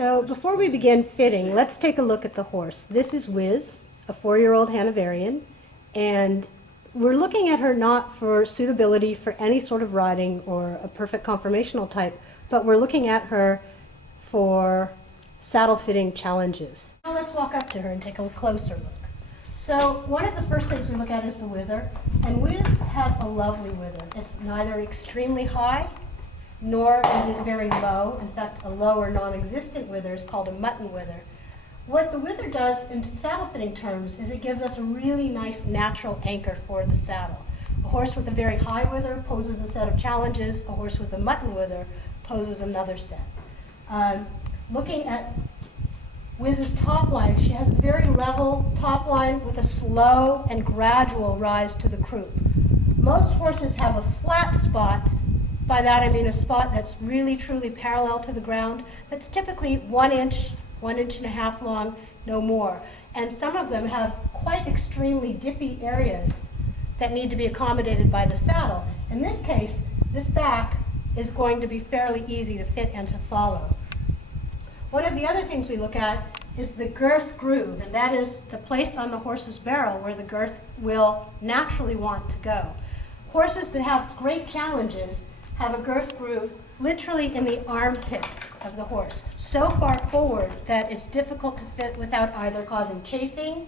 So before we begin fitting, let's take a look at the horse. This is Wiz, a 4-year-old Hanoverian, and we're looking at her not for suitability for any sort of riding or a perfect conformational type, but we're looking at her for saddle fitting challenges. Now let's walk up to her and take a closer look. So one of the first things we look at is the wither, and Wiz has a lovely wither. It's neither extremely high nor is it very low. In fact, a low or non-existent wither is called a mutton wither. What the wither does in saddle fitting terms is it gives us a really nice natural anchor for the saddle. A horse with a very high wither poses a set of challenges. A horse with a mutton wither poses another set. Looking at Wiz's top line, she has a very level top line with a slow and gradual rise to the croup. Most horses have a flat spot. By that I mean a spot that's really truly parallel to the ground, that's typically 1 inch, 1.5 inches long, no more. And some of them have quite extremely dippy areas that need to be accommodated by the saddle. In this case, this back is going to be fairly easy to fit and to follow. One of the other things we look at is the girth groove, and that is the place on the horse's barrel where the girth will naturally want to go. Horses that have great challenges have a girth groove literally in the armpit of the horse, so far forward that it's difficult to fit without either causing chafing,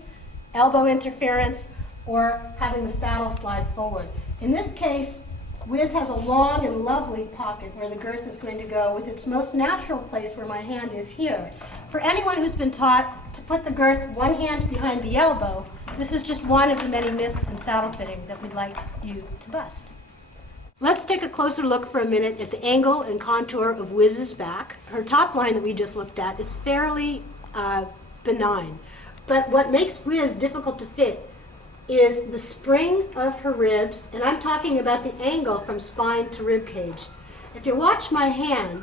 elbow interference, or having the saddle slide forward. In this case, Wiz has a long and lovely pocket where the girth is going to go, with its most natural place where my hand is here. For anyone who's been taught to put the girth one hand behind the elbow, this is just one of the many myths in saddle fitting that we'd like you to bust. Let's take a closer look for a minute at the angle and contour of Wiz's back. Her top line that we just looked at is fairly benign, but what makes Wiz difficult to fit is the spring of her ribs, and I'm talking about the angle from spine to rib cage. If you watch my hand,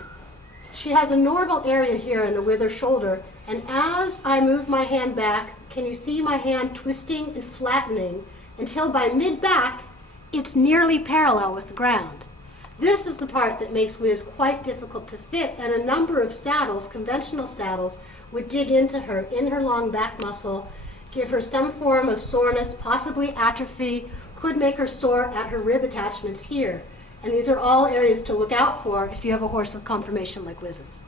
she has a normal area here in the wither shoulder, and as I move my hand back, can you see my hand twisting and flattening until by mid-back, it's nearly parallel with the ground. This is the part that makes Wiz quite difficult to fit, and a number of saddles, conventional saddles, would dig into her in her long back muscle, give her some form of soreness, possibly atrophy, could make her sore at her rib attachments here. And these are all areas to look out for if you have a horse with conformation like Wiz's.